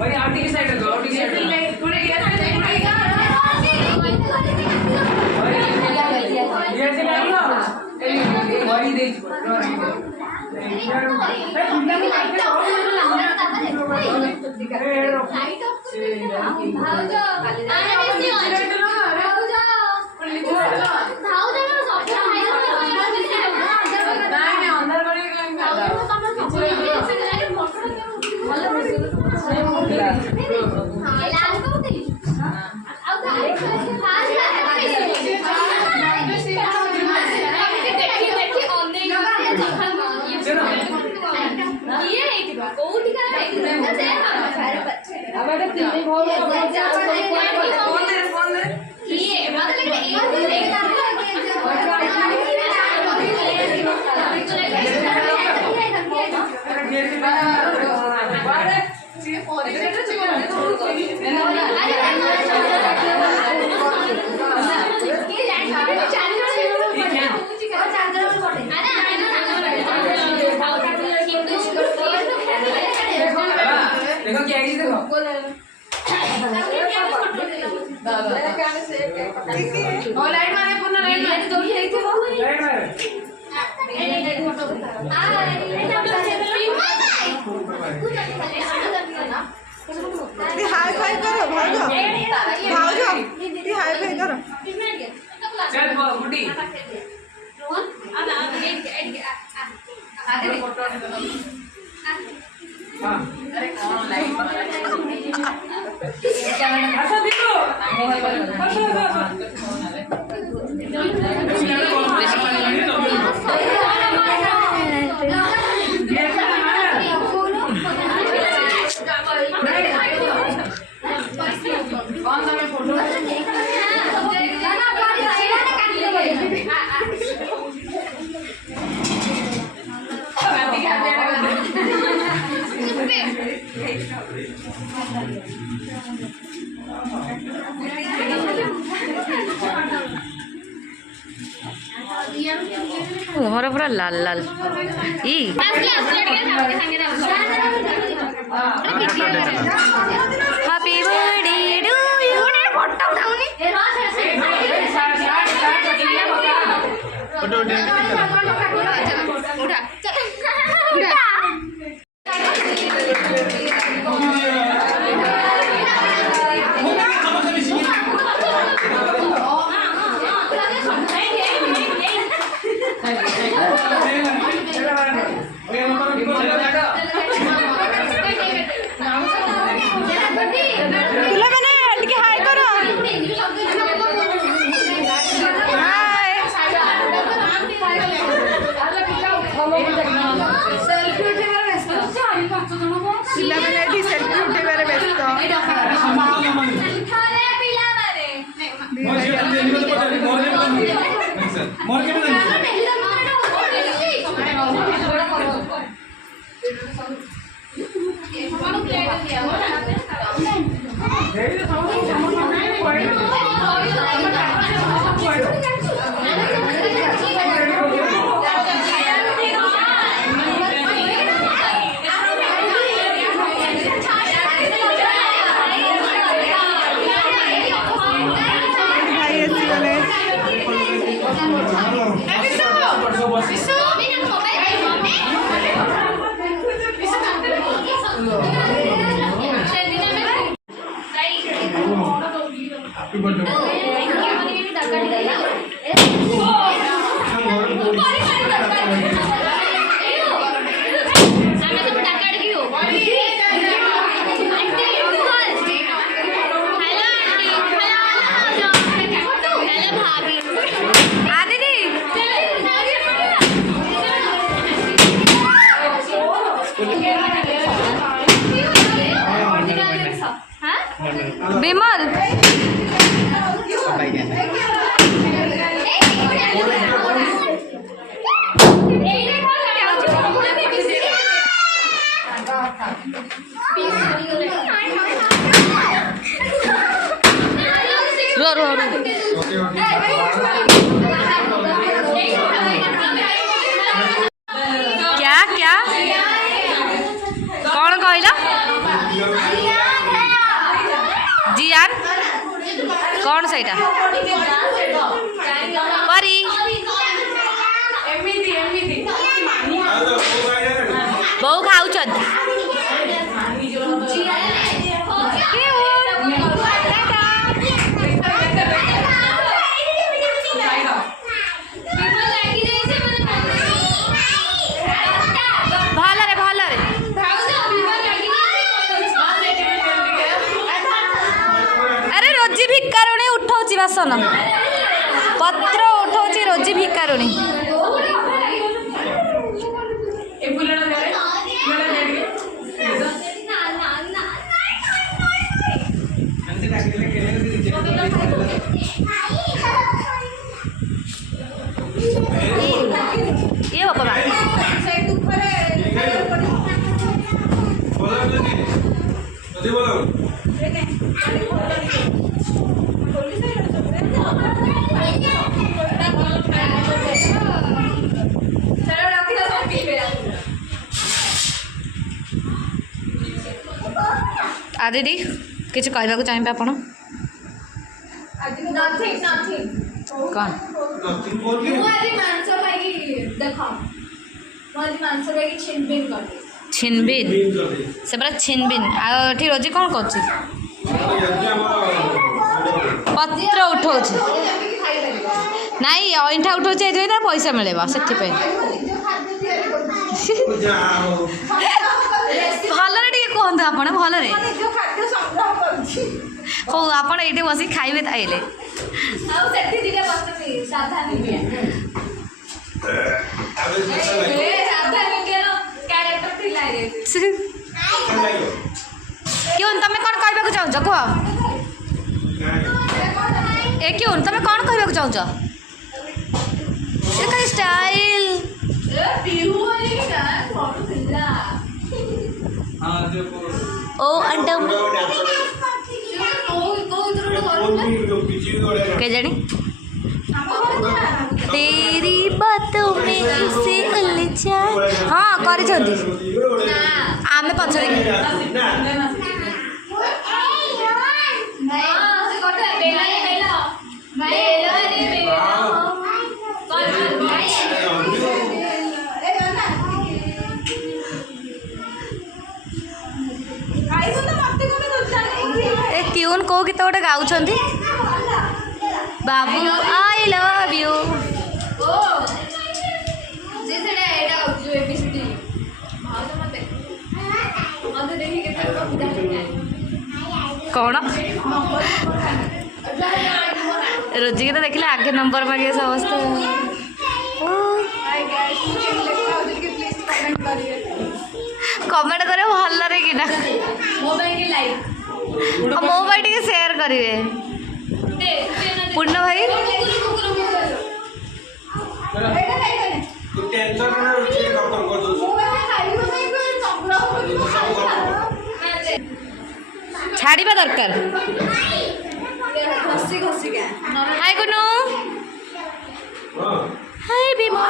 भाई आरती की साइड रखो, आरती की साइड ये से कर लो ए वही दे देखो क्या है देखो और लाइट मारे पूर्ण लाइट मारे दो ही थे वो लाइट मारे हाई फाई करो भागो भागो हाई फाई करो चल मुट्ठी हाँ अच्छा देखो मुहर पूरा लाल लाल happy birthday to you photo उठाऊनी विमल रो रो रो क्या क्या कौन कहल जियान कौन सहीटा परी बहु खाऊ भलरे भलरे अरे रोजी भिकारुणी उठाउची बासन पत्र उठाउची रोजी भिकारुणी ये बाबा दीदी किसी कहवाक चाहिए आप कौन छिनबिन से पूरा छिनबिन आठी रोजी कौन कर पत्र उठा नाई अईठा उठा पैसा मिले से भलरे टे कहतु आप भलरे हो आप ये बस खाइबे ताइले क्यों तुम कौन कहवाक चाहूच कह ए क्यों तुम कौन कहवाक चाहूच स्टाइल ओ अंडम के जानी तेरी बातों में किसे उलझा हाँ कर आमे पछरे ट्यून को गीत गोटे गाँव बाबू आई लव यू कौन रोजी के तो देखले आगे नंबर मांगे समस्त कमेंट करे भल कि ना मो भाई टे शेयर करेंगे पूर्ण भाई छाड़िबा दरकार हाय गुनु हाय बीमा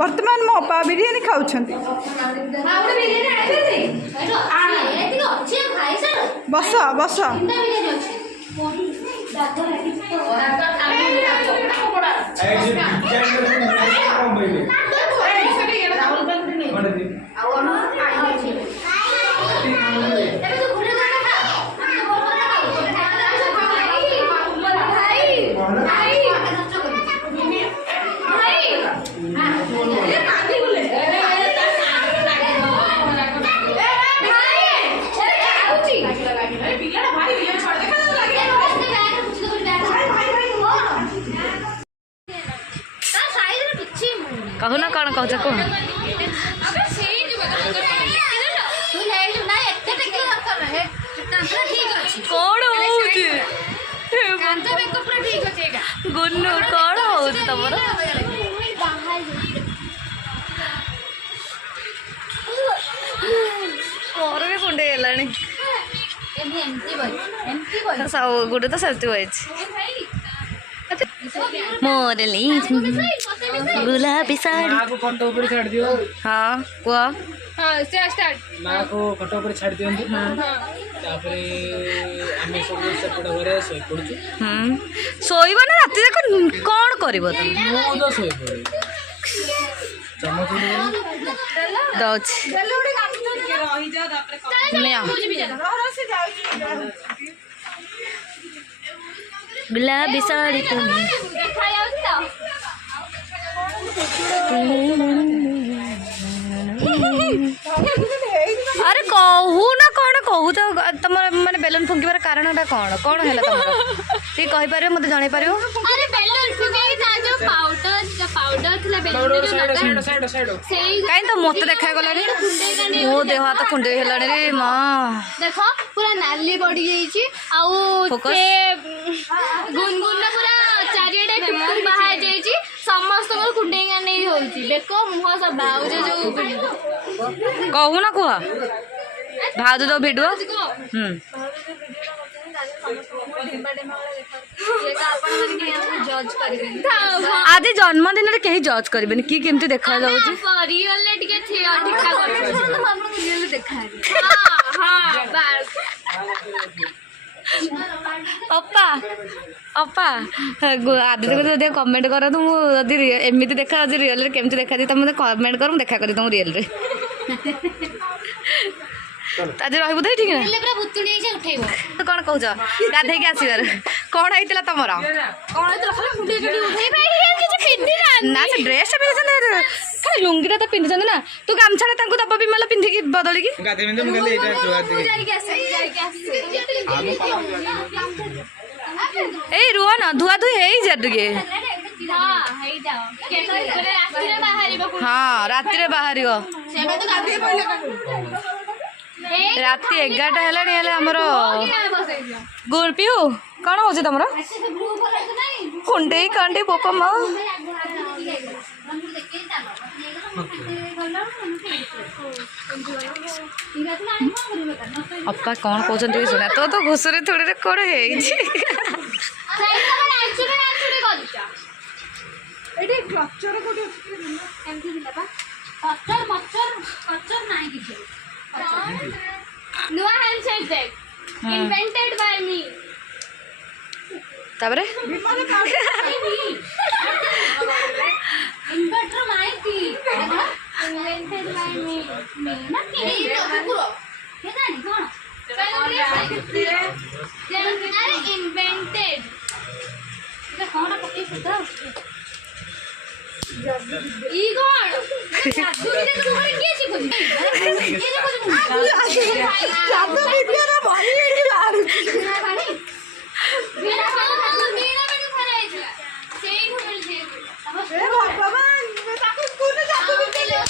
ବର୍ତ୍ତମାନ ମୋ ଅପା ବିରିୟାନୀ ଖାଉଛନ୍ତି। ବସ ବସ। कहूना कौन कह कह कौन गुन्नू कौन हो तुम मोर भी कुंडे सब गुटे तो सेफ्टी बच मोरली गुलाबी साड़ी हाँ कुआ माँ को खट पर छाड़ दियंतु तापरे आमे सब सेपटे घरे सोई पड़छु सोइबो ना राति जाक कोन करबो त मु तो सोई पड़े चमच दौच गुलाबी साड़ी तुम्हें अरे कहू ना कौन कहू तो तुम माने बेलून फुंकिबार कारणटा कौन कौन है तुम ती कहि पारियो मते जणै पारियो अरे बेलून फुंके ता जो पाउडर थला बेलून साइड काई तो मते देखा गलानी मो देह हाथ कुंडे हेलानी रे मां देखो पूरा नाली पड़ी जाईची आउ से गुनगुन पूरा चारिडे टुकुर बाहर जाईची समस्त को कुंडेगा नहीं होईची देखो मुह सब बाउज जो कहू ना कुह भाज दो भिडियो आज जन्मदिन कहीं जज करेंगे कि केमती देखा जाऊँ अपा अपा आदित्य को जब कमेंट कर तो मुझे एमती देखा रियल केमती देखा तुम मत कमेंट कर देखा करी तुम रियल रे आज रही ठीक है कौन कौच गाधे आसबार कौन होता तुम ना से ड्रेस खाली लुंगी तो पिंधि ना तू गामछा दब भी माला पिंधिकी बदलिकी ए रुह ना धुआ धुई है टे हाँ राति बाहर राति 11टा है गुण पिऊ कौन हो तुम कुंडे कांडे पोपा माँ अपा कौन कहते सुना तो घुसुरी थोड़ी कौन है invented by me ताबरे इन्वर्टर माहिती invented by me ना के कुकुर के जानी कोन अरे invented ये कोन पक्की सुधा ई कोन दुनिया तो तुम्हारे के छी जादू वीडियो रे भाई एडी लाडू मेरा मेरा बड़ी खराई है सेही होल छे ए भगवान मैं ताको स्कूल में जादू वीडियो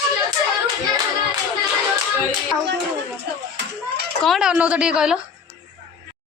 कौन डाउनलोड तो कहलो